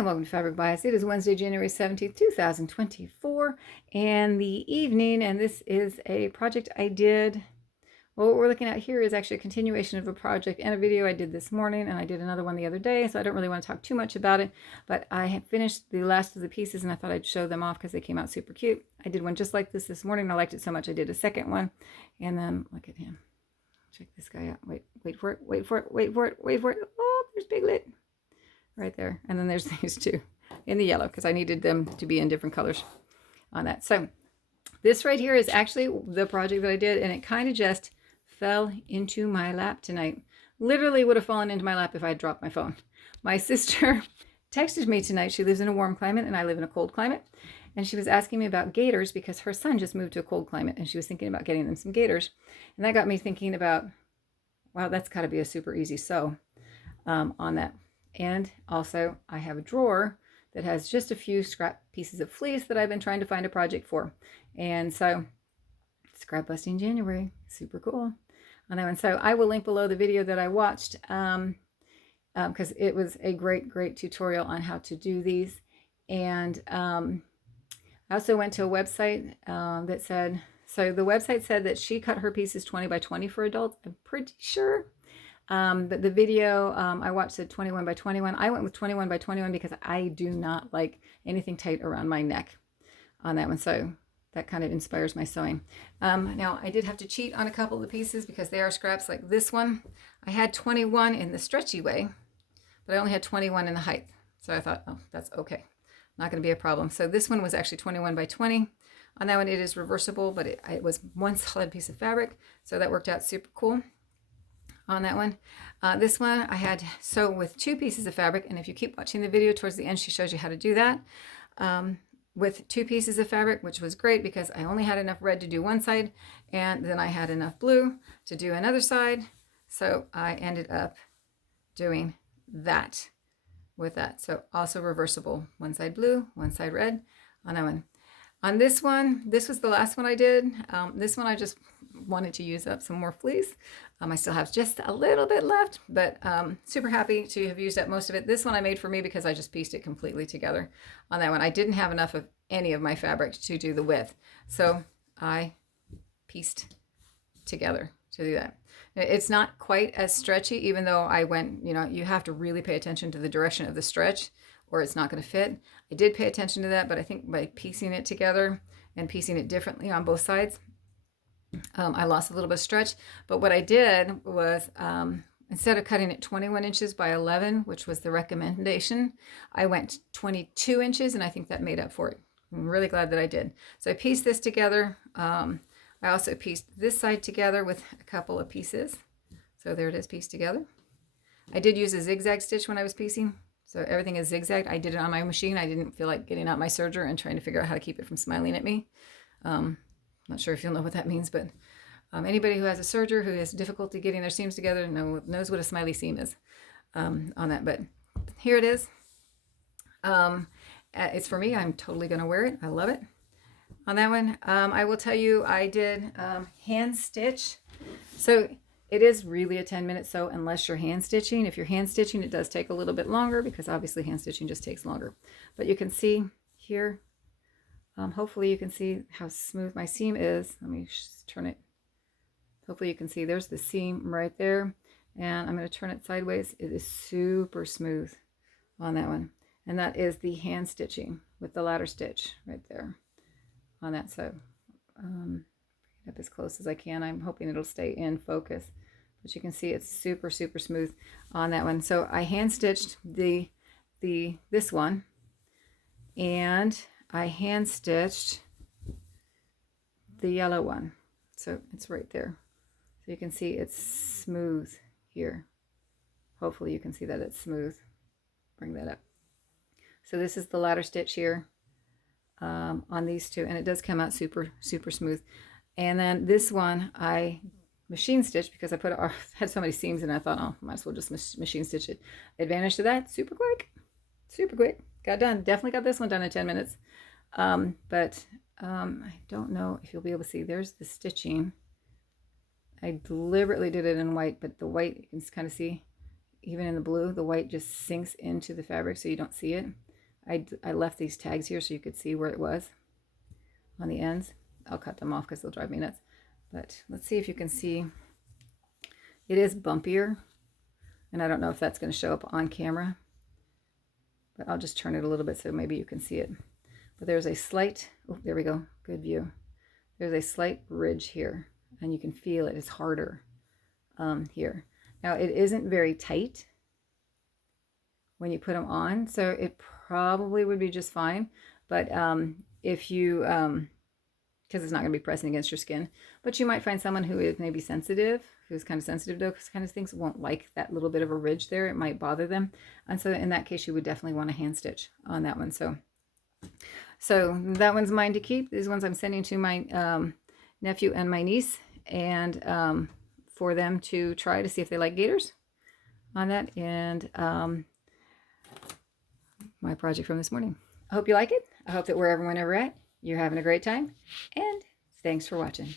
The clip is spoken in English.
and welcome to Fabric Bias. It is Wednesday, January 17th, 2024, and the evening, and this is a project I did. Well, what we're looking at here is actually a continuation of a project and a video I did this morning, and I did another one the other day, so I don't really want to talk too much about it, but I have finished the last of the pieces, and I thought I'd show them off because they came out super cute. I did one just like this morning, and I liked it so much I did a second one, and then look at him. Check this guy out. Wait for it, wait for it, wait for it, wait for it. Oh, there's Piglet. Right there. And then there's these two in the yellow because I needed them to be in different colors on that. So this right here is actually the project that I did, and it kind of just fell into my lap tonight. Literally would have fallen into my lap if I had dropped my phone. My sister texted me tonight. She lives in a warm climate and I live in a cold climate. And she was asking me about gaiters because her son just moved to a cold climate and she was thinking about getting them some gaiters. And that got me thinking about, wow, that's got to be a super easy sew on that. And also I have a drawer that has just a few scrap pieces of fleece that I've been trying to find a project for. And so Scrap Busting January, super cool on that one. So I will link below the video that I watched because it was a great tutorial on how to do these. And I also went to a website that said, so the website said that she cut her pieces 20 by 20 for adults. I'm pretty sure. But the video I watched said 21 by 21. I went with 21 by 21 because I do not like anything tight around my neck on that one. So that kind of inspires my sewing. Now I did have to cheat on a couple of the pieces because they are scraps like this one. I had 21 in the stretchy way, but I only had 21 in the height. So I thought, oh, that's okay. Not going to be a problem. So this one was actually 21 by 20. On that one, it is reversible, but it was one solid piece of fabric. So that worked out super cool on that one. This one I had sew with two pieces of fabric, and if you keep watching the video towards the end, she shows you how to do that with two pieces of fabric, which was great because I only had enough red to do one side, and then I had enough blue to do another side. So I ended up doing that with that. So also reversible, one side blue, one side red on that one. On this one, this was the last one I did. This one I just wanted to use up some more fleece. I still have just a little bit left, but super happy to have used up most of it. This one I made for me because I just pieced it completely together on that one. I didn't have enough of any of my fabric to do the width, so I pieced together to do that. It's not quite as stretchy, even though I went, you have to really pay attention to the direction of the stretch or it's not going to fit. I did pay attention to that, but I think by piecing it together and piecing it differently on both sides, I lost a little bit of stretch. But what I did was, instead of cutting it 21 inches by 11, which was the recommendation, I went 22 inches, and I think that made up for it. I'm really glad that I did. So I pieced this together. I also pieced this side together with a couple of pieces. So there it is, pieced together. I did use a zigzag stitch when I was piecing. So everything is zigzagged. I did it on my machine. I didn't feel like getting out my serger and trying to figure out how to keep it from smiling at me. Not sure if you'll know what that means, but anybody who has a serger who has difficulty getting their seams together knows what a smiley seam is on that. But here it is. It's for me. I'm totally going to wear it. I love it. On that one, I will tell you, I did hand stitch. So it is really a 10-minute sew unless you're hand stitching. If you're hand stitching, it does take a little bit longer because obviously hand stitching just takes longer. But you can see here, hopefully you can see how smooth my seam is. Let me just turn it. Hopefully you can see there's the seam right there. And I'm going to turn it sideways. It is super smooth on that one. And that is the hand stitching with the ladder stitch right there on that. So bring it up as close as I can. I'm hoping it'll stay in focus. But you can see it's super smooth on that one. So I hand stitched this one, and I hand stitched the yellow one. So it's right there. So you can see it's smooth here. Hopefully you can see that it's smooth. Bring that up. So this is the ladder stitch here on these two, and it does come out super smooth. And then this one I machine stitched because I had so many seams, and I thought, oh, might as well just machine stitch it. Advantage to that, super quick. Got done. Definitely got this one done in 10 minutes. But I don't know if you'll be able to see. There's the stitching. I deliberately did it in white, but the white, you can kind of see, even in the blue, the white just sinks into the fabric so you don't see it. I left these tags here so you could see where it was on the ends. I'll cut them off because they'll drive me nuts. But let's see if you can see. It is bumpier, and I don't know if that's going to show up on camera, but I'll just turn it a little bit so maybe you can see it. But there's a slight, oh, there we go, good view. There's a slight ridge here, and you can feel it is harder here. Now, it isn't very tight when you put them on, so it probably would be just fine. But if you, because it's not going to be pressing against your skin, but you might find someone who is maybe sensitive, who's kind of sensitive to those kind of things, won't like that little bit of a ridge there. It might bother them. And so in that case, you would definitely want to hand stitch on that one. So that one's mine to keep. These ones I'm sending to my nephew and my niece, and for them to try to see if they like gaiters on that. And my project from this morning. I hope you like it. I hope that wherever, whenever at, you're having a great time. And thanks for watching.